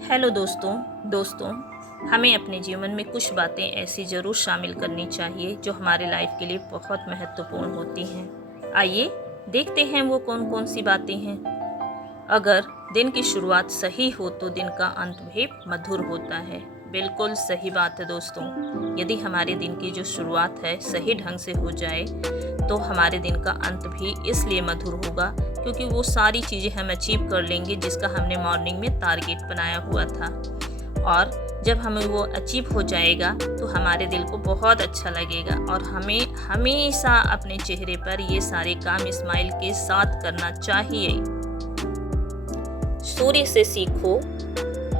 Hello दोस्तों हमें अपने जीवन में कुछ बातें ऐसी ज़रूर शामिल करनी चाहिए जो हमारे लाइफ के लिए बहुत महत्वपूर्ण होती हैं। आइए देखते हैं वो कौन कौन सी बातें हैं। अगर दिन की शुरुआत सही हो तो दिन का अंत भी मधुर होता है। बिल्कुल सही बात है दोस्तों। यदि हमारे दिन की जो शुरुआत है सही ढंग से हो जाए तो हमारे दिन का अंत भी इसलिए मधुर होगा क्योंकि वो सारी चीज़ें हम अचीव कर लेंगे जिसका हमने मॉर्निंग में टारगेट बनाया हुआ था। और जब हमें वो अचीव हो जाएगा तो हमारे दिल को बहुत अच्छा लगेगा और हमें हमेशा अपने चेहरे पर ये सारे काम स्माइल के साथ करना चाहिए। सूर्य से सीखो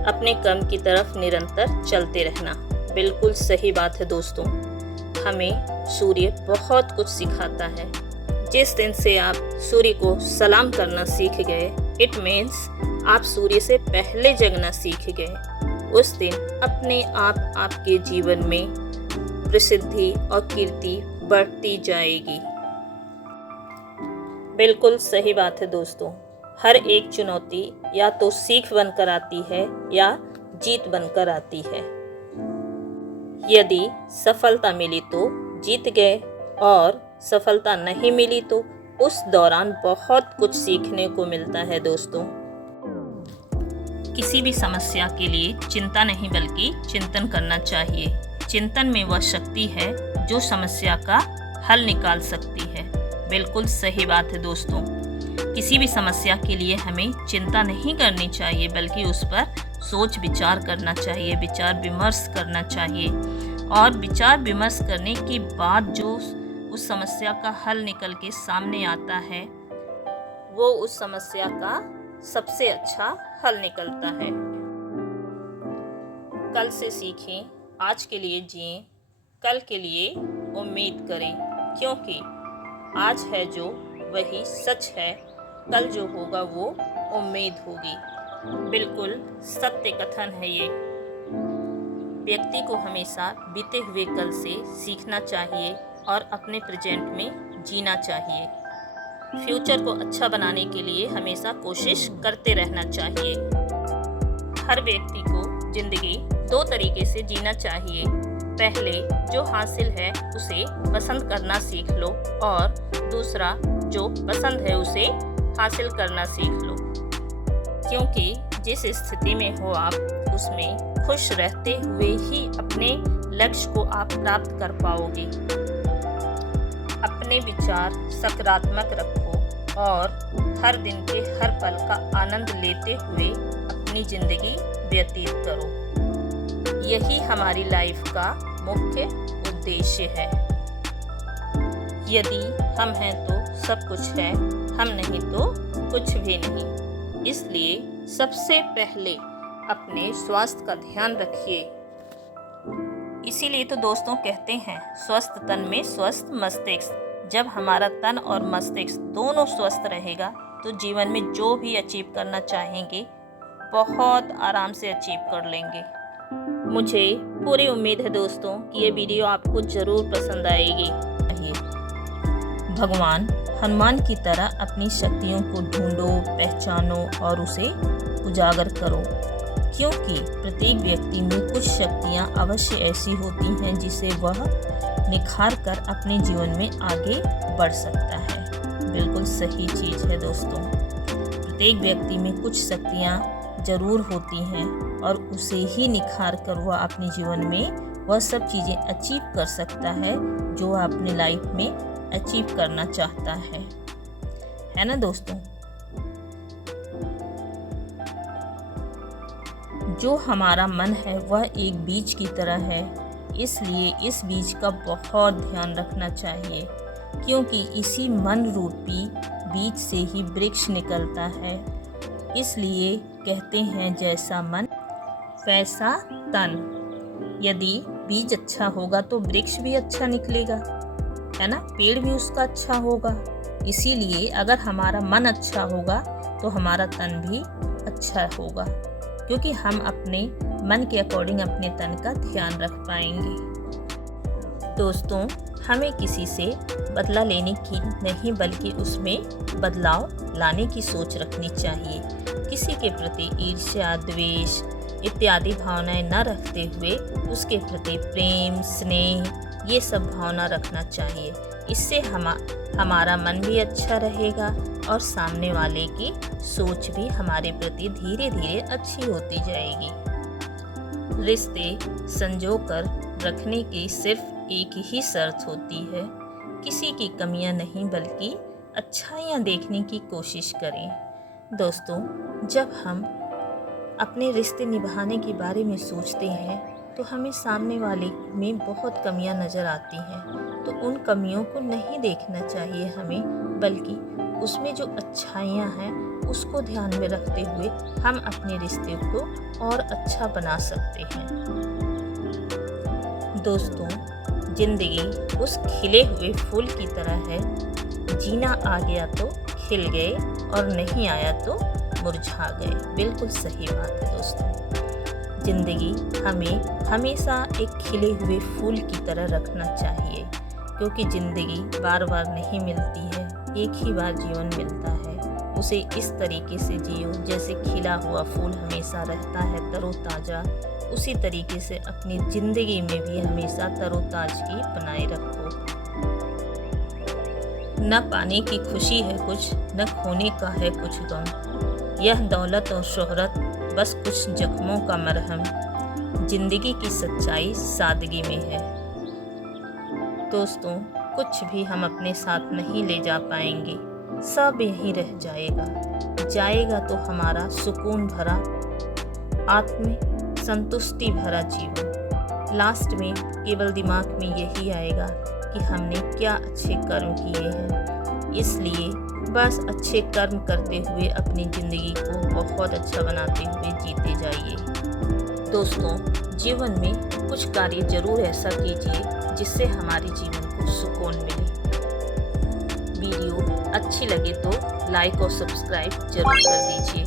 अपने कर्म की तरफ निरंतर चलते रहना। बिल्कुल सही बात है दोस्तों। हमें सूर्य बहुत कुछ सिखाता है। जिस दिन से आप सूर्य को सलाम करना सीख गए, इट मीन्स आप सूर्य से पहले जगना सीख गए। उस दिन अपने आप आपके जीवन में प्रसिद्धि और कीर्ति बढ़ती जाएगी। बिल्कुल सही बात है दोस्तों। हर एक चुनौती या तो सीख बनकर आती है या जीत बनकर आती है। यदि सफलता मिली तो जीत गए और सफलता नहीं मिली तो उस दौरान बहुत कुछ सीखने को मिलता है दोस्तों। किसी भी समस्या के लिए चिंता नहीं बल्कि चिंतन करना चाहिए। चिंतन में वह शक्ति है जो समस्या का हल निकाल सकती है। बिल्कुल सही बात है दोस्तों। किसी भी समस्या के लिए हमें चिंता नहीं करनी चाहिए बल्कि उस पर सोच विचार करना चाहिए, विचार विमर्श करना चाहिए। और विचार विमर्श करने के बाद जो उस समस्या का हल निकल के सामने आता है वो उस समस्या का सबसे अच्छा हल निकलता है। कल से सीखें, आज के लिए जिएं, कल के लिए उम्मीद करें, क्योंकि आज है जो वही सच है, कल जो होगा वो उम्मीद होगी। बिल्कुल सत्य कथन है ये। व्यक्ति को हमेशा बीते हुए कल से सीखना चाहिए और अपने प्रेजेंट में जीना चाहिए। फ्यूचर को अच्छा बनाने के लिए हमेशा कोशिश करते रहना चाहिए। हर व्यक्ति को जिंदगी दो तरीके से जीना चाहिए। पहले जो हासिल है उसे पसंद करना सीख लो और दूसरा जो पसंद है उसे हासिल करना सीख लो, क्योंकि जिस स्थिति में हो आप उसमें खुश रहते हुए ही अपने लक्ष्य को आप प्राप्त कर पाओगे। अपने विचार सकारात्मक रखो और हर दिन के हर पल का आनंद लेते हुए अपनी जिंदगी व्यतीत करो। यही हमारी लाइफ का मुख्य उद्देश्य है। यदि हम हैं तो सब कुछ है, हम नहीं तो कुछ भी नहीं। इसलिए सबसे पहले अपने स्वास्थ्य का ध्यान रखिए। इसीलिए तो दोस्तों कहते हैं स्वस्थ तन में स्वस्थ मस्तिष्क। जब हमारा तन और मस्तिष्क दोनों स्वस्थ रहेगा तो जीवन में जो भी अचीव करना चाहेंगे बहुत आराम से अचीव कर लेंगे। मुझे पूरी उम्मीद है दोस्तों कि ये वीडियो आपको ज़रूर पसंद आएगी। भगवान हनुमान की तरह अपनी शक्तियों को ढूंढो, पहचानो और उसे उजागर करो, क्योंकि प्रत्येक व्यक्ति में कुछ शक्तियाँ अवश्य ऐसी होती हैं जिसे वह निखार कर अपने जीवन में आगे बढ़ सकता है। बिल्कुल सही चीज़ है दोस्तों। प्रत्येक व्यक्ति में कुछ शक्तियाँ जरूर होती हैं और उसे ही निखार कर वह अपने जीवन में वह सब चीज़ें अचीव कर सकता है जो वह अपनी लाइफ में अचीव करना चाहता है ना दोस्तों। जो हमारा मन है वह एक बीज की तरह है, इसलिए इस बीज का बहुत ध्यान रखना चाहिए, क्योंकि इसी मन रूपी बीज से ही वृक्ष निकलता है। इसलिए कहते हैं जैसा मन वैसा तन। यदि बीज अच्छा होगा तो वृक्ष भी अच्छा निकलेगा, है ना, पेड़ भी उसका अच्छा होगा। इसीलिए अगर हमारा मन अच्छा होगा तो हमारा तन भी अच्छा होगा, क्योंकि हम अपने मन के अकॉर्डिंग अपने तन का ध्यान रख पाएंगे। दोस्तों, हमें किसी से बदला लेने की नहीं बल्कि उसमें बदलाव लाने की सोच रखनी चाहिए। किसी के प्रति ईर्ष्या, द्वेष इत्यादि भावनाएं न रखते हुए उसके प्रति प्रेम, स्नेह ये सब भावना रखना चाहिए। इससे हमारा मन भी अच्छा रहेगा और सामने वाले की सोच भी हमारे प्रति धीरे धीरे अच्छी होती जाएगी। रिश्ते संजोकर रखने की सिर्फ एक ही शर्त होती है, किसी की कमियां नहीं बल्कि अच्छाइयां देखने की कोशिश करें। दोस्तों, जब हम अपने रिश्ते निभाने के बारे में सोचते हैं तो हमें सामने वाले में बहुत कमियां नज़र आती हैं, तो उन कमियों को नहीं देखना चाहिए हमें, बल्कि उसमें जो अच्छाइयां हैं उसको ध्यान में रखते हुए हम अपने रिश्ते को और अच्छा बना सकते हैं। दोस्तों, ज़िंदगी उस खिले हुए फूल की तरह है, जीना आ गया तो खिल गए और नहीं आया तो मुरझा गए। बिल्कुल सही बात है दोस्तों। ज़िंदगी हमें हमेशा एक खिले हुए फूल की तरह रखना चाहिए, क्योंकि ज़िंदगी बार बार नहीं मिलती है, एक ही बार जीवन मिलता है। उसे इस तरीके से जियो जैसे खिला हुआ फूल हमेशा रहता है तरोताज़ा, उसी तरीके से अपनी ज़िंदगी में भी हमेशा तरोताज़गी बनाए रखो। न पाने की खुशी है कुछ, न खोने का है कुछ गम, यह दौलत और शोहरत बस कुछ जख्मों का मरहम, जिंदगी की सच्चाई सादगी में है। दोस्तों, कुछ भी हम अपने साथ नहीं ले जा पाएंगे, सब यहीं रह जाएगा तो हमारा सुकून भरा, आत्म संतुष्टि भरा जीवन। लास्ट में केवल दिमाग में यही आएगा कि हमने क्या अच्छे कर्म किए हैं। इसलिए बस अच्छे कर्म करते हुए अपनी ज़िंदगी को बहुत अच्छा बनाते हुए जीते जाइए। दोस्तों, जीवन में कुछ कार्य जरूर ऐसा कीजिए जिससे हमारे जीवन को सुकून मिले। वीडियो अच्छी लगे तो लाइक और सब्सक्राइब जरूर कर दीजिए।